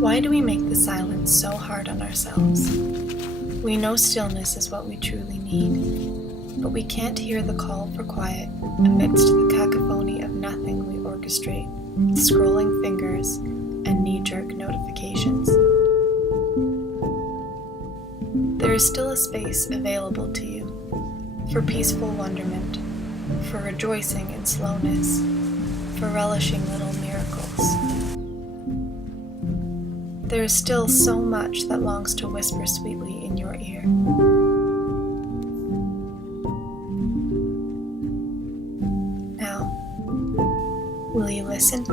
Why do we make the silence so hard on ourselves? We know stillness is what we truly need, but we can't hear the call for quiet amidst the cacophony of nothing we orchestrate with scrolling fingers and knee-jerk notifications. There is still a space available to you for peaceful wonderment, for rejoicing in slowness, for relishing little miracles. There is still so much that longs to whisper sweetly in your ear. Now, will you listen?